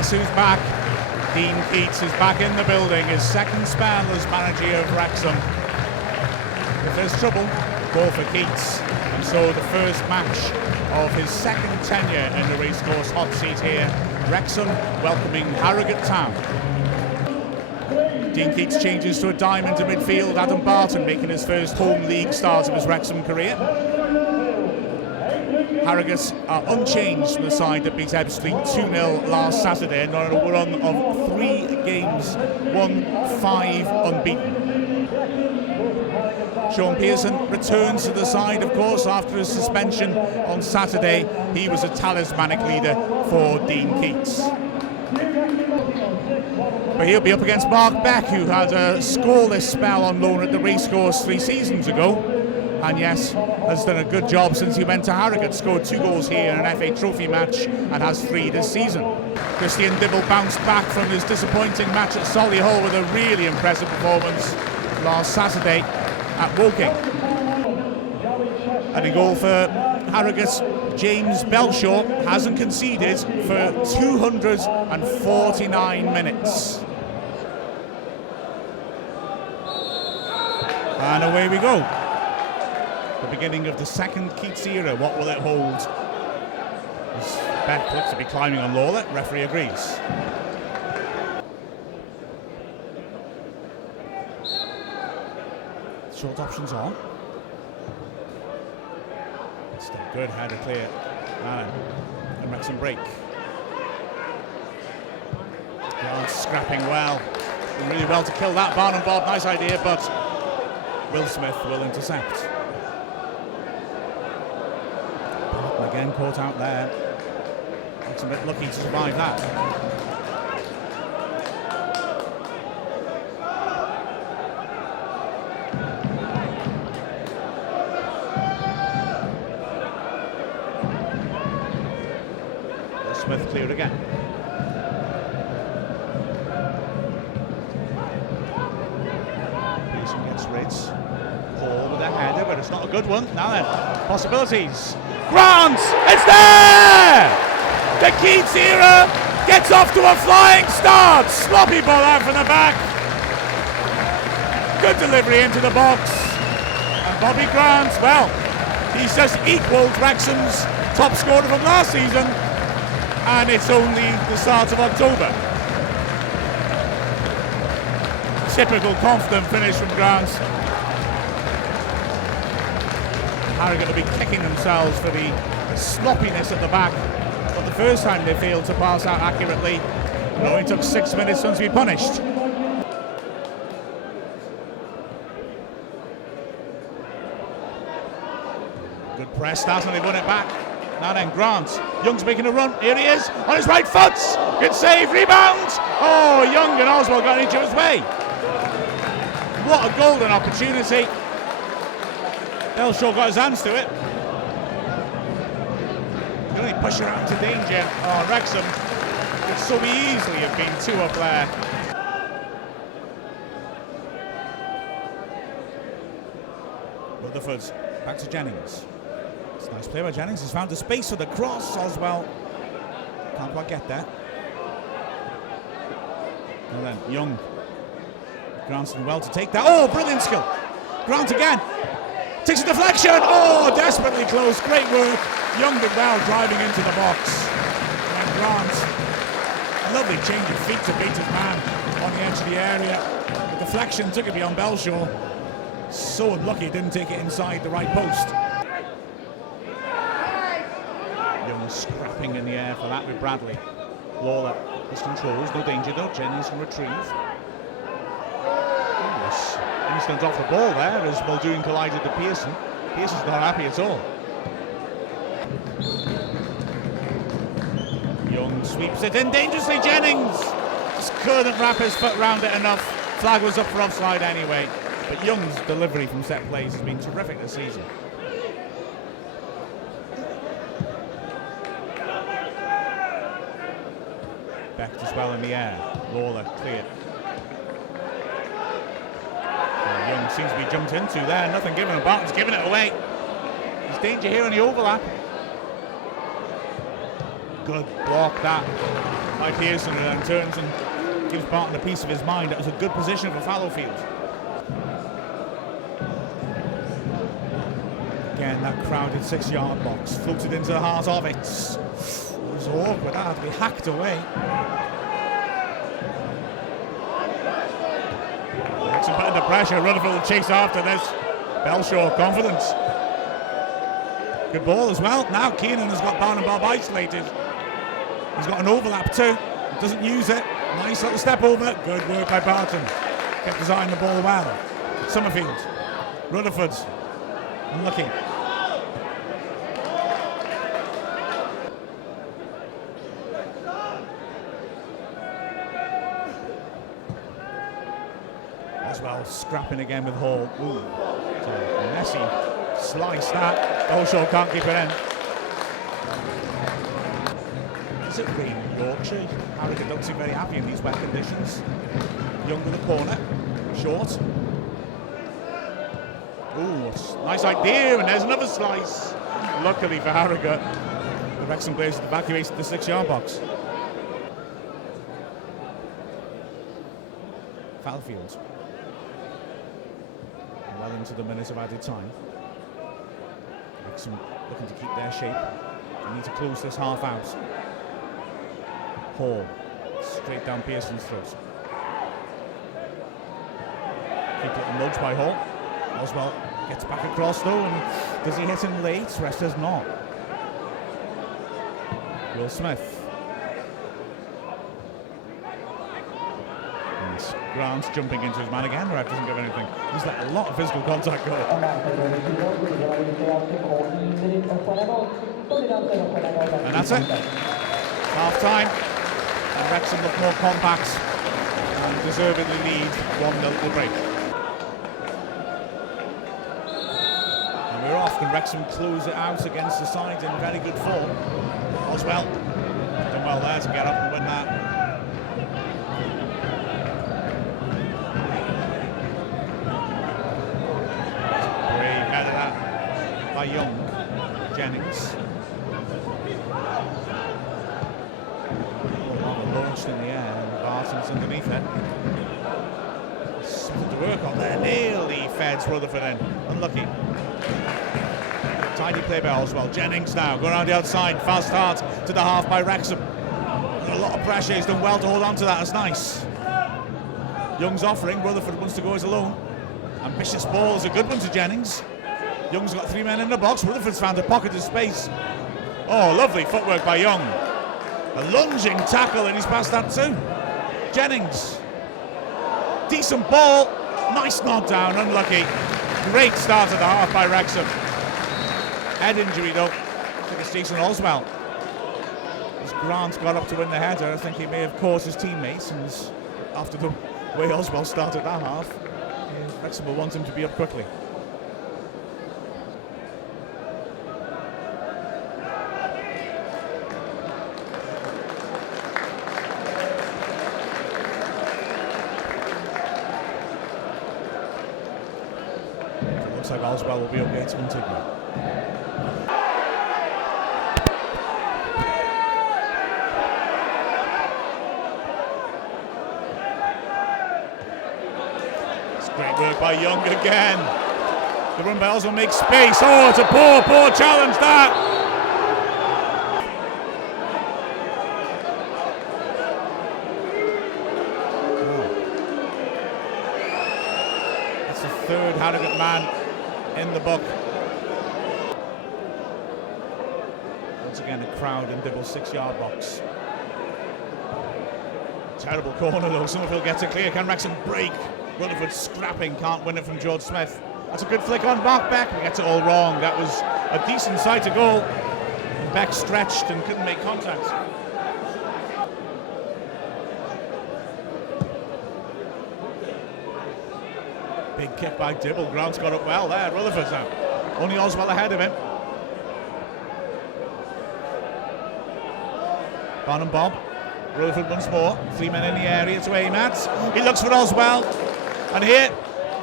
guess who's back? Dean Keates is back in the building, his second spell as manager of Wrexham. If there's trouble, go for Keates. And so the first match of his second tenure in the Racecourse hot seat here, Wrexham welcoming Harrogate Town. Dean Keates changes to a diamond to midfield, Adam Barton making his first home league start of his Wrexham career. Harrogate are unchanged from the side that beat Ebbsfleet 2-0 last Saturday and are on a run of 3 games, won 5 unbeaten. Sean Pearson returns to the side, of course, after his suspension on Saturday. He was a talismanic leader for Dean Keates. But he'll be up against Mark Beck, who had a scoreless spell on loan at the Racecourse 3 seasons ago. And yes, has done a good job since he went to Harrogate, scored 2 goals here in an FA Trophy match and has 3 this season. Christian Dibble bounced back from his disappointing match at Solihull with a really impressive performance last Saturday at Woking. And in goal for Harrogate, James Belshaw hasn't conceded for 249 minutes. And away we go. The beginning of the second Keates era. What will it hold? As Beck looks to be climbing on Lawler, referee agrees. Short options on. Still good, header clear. And Wrexham break. Grant scrapping well. Doing really well to kill that. Barnum Bob, nice idea, but Will Smith will intercept. Barton again caught out there. Looks a bit lucky to survive that. Smith cleared again. Pearson gets rid. Hall with a header, but it's not a good one. Now then, possibilities. Grant! It's there! The Keates era gets off to a flying start. Sloppy ball out from the back. Good delivery into the box. And Bobby Grant, well, he's just equalled Wrexham's top scorer from last season. And it's only the start of October. Typical confident finish from Grant. Harrogate will be kicking themselves for the sloppiness at the back. But the first time they failed to pass out accurately, it only took 6 minutes for them to be punished. Good press start and they've won it back. Now then, Grant. Young's making a run. Here he is on his right foot. Good save, rebound. Oh, Young and Oswald got in each other's way. What a golden opportunity. Belshaw got his hands to it. Can only push her out into danger. Oh, Wrexham could so easily have been 2 up there. Rutherford back to Jennings. It's a nice play by Jennings. He's found the space for the cross. Oswell can't quite get there. And then Young. Grant's done well to take that. Oh, brilliant skill. Grant again. Takes a deflection. Oh, desperately close. Great work. Young did well driving into the box. And Grant, a lovely change of feet to beat his man on the edge of the area. The deflection took it beyond Belshaw. So unlucky he didn't take it inside the right post. Young scrapping in the air for that with Bradley. Lawler, his controls, no danger though. Jennings can retrieve. Instant off the ball there as Muldoon collided to Pearson. Pearson's not happy at all. Young sweeps it in dangerously. Jennings just couldn't wrap his foot around it enough. Flag was up for offside anyway. But Young's delivery from set plays has been terrific this season. Beck as well in the air. Lawler clear. Young seems to be jumped into there. Nothing given. And Barton's giving it away. There's danger here on the overlap. Good block that. by Pearson, and then turns and gives Barton a piece of his mind. That was a good position for Fallowfield. Again, that crowded 6-yard box, floated into the heart of it. It was awkward, that had to be hacked away. Wrexham put under pressure, Rutherford will chase after this. Belshaw, confidence. Good ball as well. Now Keenan has got Bob isolated. He's got an overlap too. Doesn't use it. Nice little step over. Good work by Barton. Kept his eye on the ball well. Summerfield. Rutherford. Unlucky. As well, scrapping again with Hall. Ooh. So messy slice that. Belshaw can't keep it in. Is it raining Yorkshire? Harrogate don't seem very happy in these wet conditions. Young with the corner. Short. Ooh, nice idea, and there's another slice. Luckily for Harrogate, the Wrexham players had evacuated the 6-yard box. Fallowfield. Well into the minutes of added time. Wrexham looking to keep their shape. They need to close this half out. Hall, straight down Pearson's throat. Keep little nudge by Hall. Oswell gets back across though, and does he hit him late? Rest does not. Will Smith. Grant's jumping into his man again. Ref doesn't give anything. He's let a lot of physical contact go. And that's it. Half time. And Wrexham look more compact and deservedly lead 1-0 at the break. And we're off. Can Wrexham close it out against the side in very good form? Oswell done well there to get up and win that. By Young, Jennings. Launched in the air, and Barton's underneath it. Something to work on there. Nearly feds Rutherford in. Unlucky. Tidy play by Oswell. Jennings now going around the outside. Fast start to the half by Wrexham. A lot of pressure. He's done well to hold on to that. That's nice. Young's offering. Rutherford wants to go as alone. Ambitious ball is a good one to Jennings. Young's got 3 men in the box. Rutherford's found a pocket of space. Oh, lovely footwork by Young. A lunging tackle, and he's past that too. Jennings. Decent ball. Nice knock down. Unlucky. Great start at the half by Wrexham. Head injury though. I think it's decent Oswell. As Grant got up to win the header, I think he may have caused his teammates, and after the way Oswell started that half, Wrexham will want him to be up quickly. Looks like Oswell will be okay to continue. Great work by Young again. The run by Oswell makes space. Oh, it's a poor challenge that. That's the third Harrogate man in the book. Once again, a crowd in Dibble's 6-yard box. Terrible corner though. Summerfield gets it clear. Can Wrexham break? Rutherford scrapping, can't win it from George Smith. That's a good flick on Mark Beck, but gets it all wrong. That was a decent sight to goal. Beck stretched and couldn't make contact. Big kick by Dibble. Grant's got up well there. Rutherford's out. Only Oswell ahead of him. Bon and Bob. Rutherford once more. 3 men in the area to aim at. He looks for Oswell. And here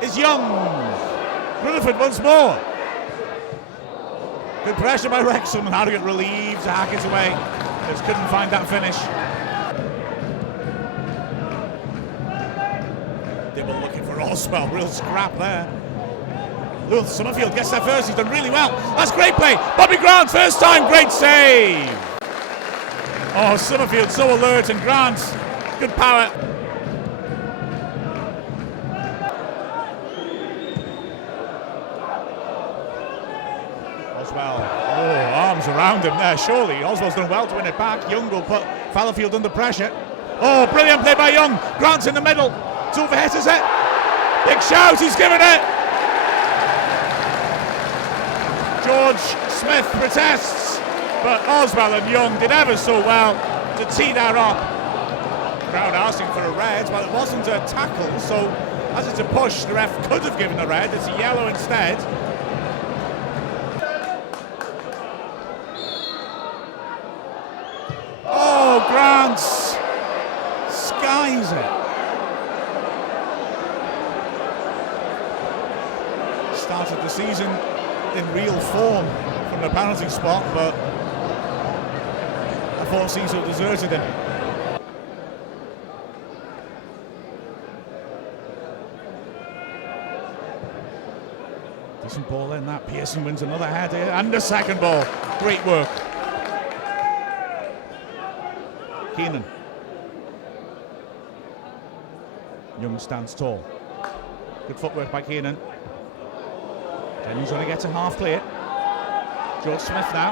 is Young. Rutherford once more. Good pressure by Wrexham, and Harrogate relieves Hackett away. Just couldn't find that finish. Dibble looking for Oswell, real scrap there. Lewis Summerfield gets there first, he's done really well. That's great play. Bobby Grant, first time, great save. Oh, Summerfield so alert, and Grant, good power. Oswell, oh, arms around him there, surely. Oswell's done well to win it back. Young will put Fallowfield under pressure. Oh, brilliant play by Young. Grant's in the middle. It's overhit, is it? Big shout, he's given it. George Smith protests, but Oswell and Young did ever so well to tee that up. Crowd asking for a red, but it wasn't a tackle, so as it's a push, the ref could have given a red. It's a yellow instead. Oh, Grant skies it. Started the season in real form from the penalty spot, but I thought Cecil deserted him. Decent ball in that. Pearson wins another header and a second ball. Great work. Keenan. Young stands tall. Good footwork by Keenan. Jennings going to get to half clear. George Smith now.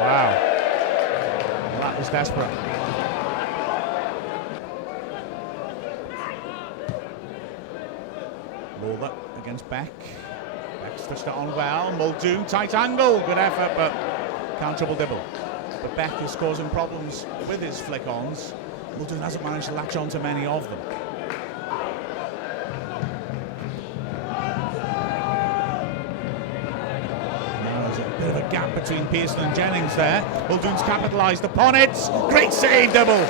Wow. That was desperate. Lawler against Beck. Beck's touched it on well. Muldoon, tight angle. Good effort, but can't trouble Dibble. But Beck is causing problems with his flick-ons. Muldoon hasn't managed to latch on to many of them. Bit of a gap between Pearson and Jennings there. Muldoon's capitalised upon it. Great save, Dibble.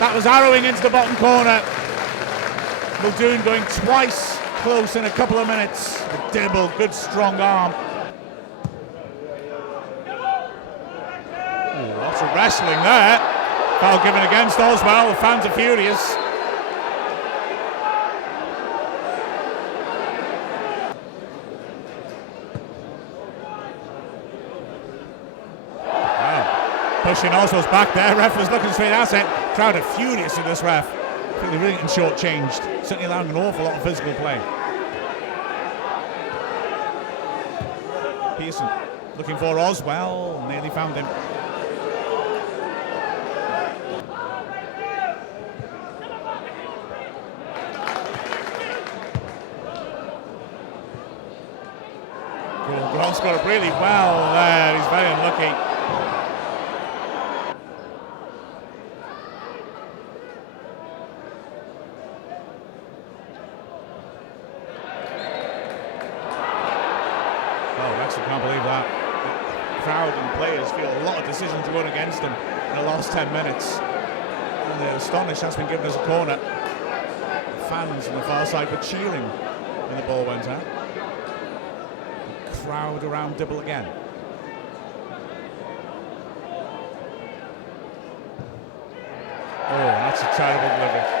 That was arrowing into the bottom corner. Muldoon going twice close in a couple of minutes. But Dibble, good strong arm. Ooh, lots of wrestling there. Foul given against Oswell. The fans are furious. Pushing Oswell's back there. Ref was looking straight at it. Crowd are furious with this ref. I think they're really getting short-changed. Certainly allowing an awful lot of physical play. Pearson looking for Oswell. Nearly found him. Grant's got it really well there. He's very unlucky. Oh, Wrexham can't believe that. The crowd and players feel a lot of decisions going against them in the last 10 minutes. And they're astonished that's been given as a corner. The fans on the far side were cheering when the ball went out. The crowd around Dibble again. Oh, that's a terrible delivery.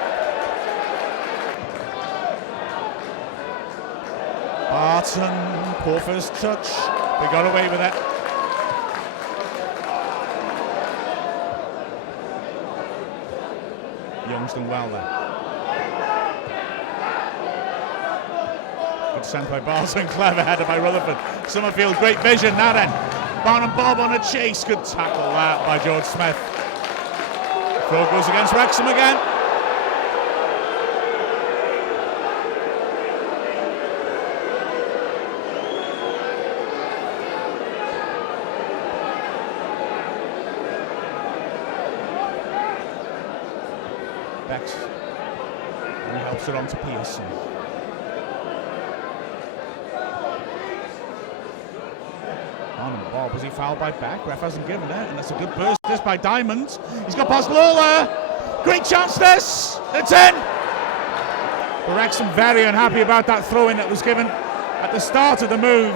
Barton, poor first touch. They got away with it. Young's done well there. Good sent by Barton, clever header by Rutherford. Summerfield, great vision now then. Barnum Bob on a chase, good tackle that by George Smith. Throw goes against Wrexham again. Bex, and he helps it on to Pearson. On Bob, was he fouled by Beck? Ref hasn't given it, and that's a good burst. This by Diamond. He's got past Lawler. Great chance this. It's in. But Wrexham very unhappy about that throw-in that was given at the start of the move.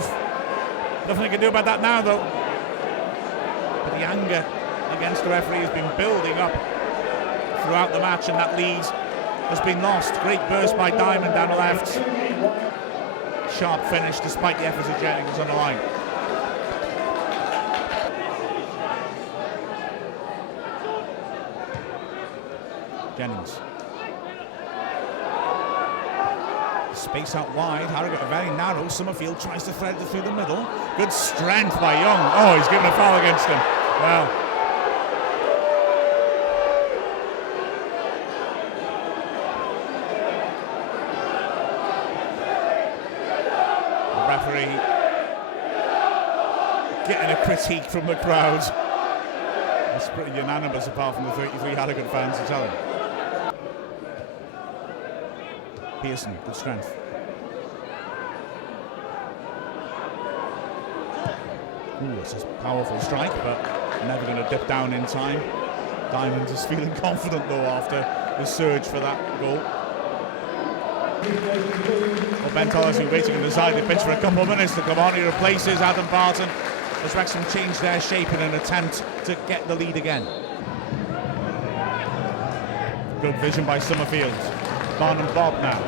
Nothing they can do about that now, though. But the anger against the referee has been building up throughout the match, and that lead has been lost. Great burst by Diamond down the left. Sharp finish despite the efforts of Jennings on the line. Jennings. Space out wide. Harrogate are very narrow. Summerfield tries to thread it through the middle. Good strength by Young. Oh, he's given a foul against him. Well. The referee getting a critique from the crowd. It's pretty unanimous apart from the 33 Harrogate fans, I tell you. Pearson, good strength. Ooh, it's a powerful strike, but never going to dip down in time. Diamond is feeling confident though after the surge for that goal. Well, Ben Toller's been waiting on the side of the pitch for a couple of minutes to come on. He replaces Adam Barton as Wrexham change their shape in an attempt to get the lead again. Good vision by Summerfield. Barnum Bob now.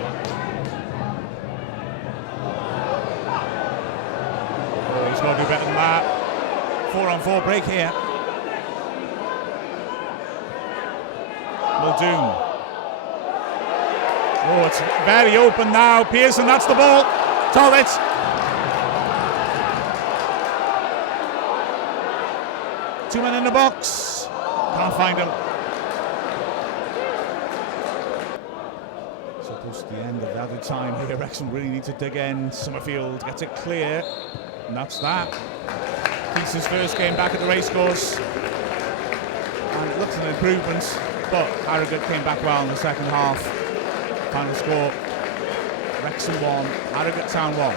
Oh, he's got to do better than that. 4-on-4 break here. Muldoon. Oh, it's very open now. Pearson, that's the ball. Tollett. Two men in the box. Can't find him. So close to the end of the added time here. Wrexham really need to dig in. Summerfield gets it clear. And that's that. Keates' first game back at the Racecourse. And it looks an improvement. But Harrogate came back well in the second half. Final score, Wrexham 1, Harrogate Town 1.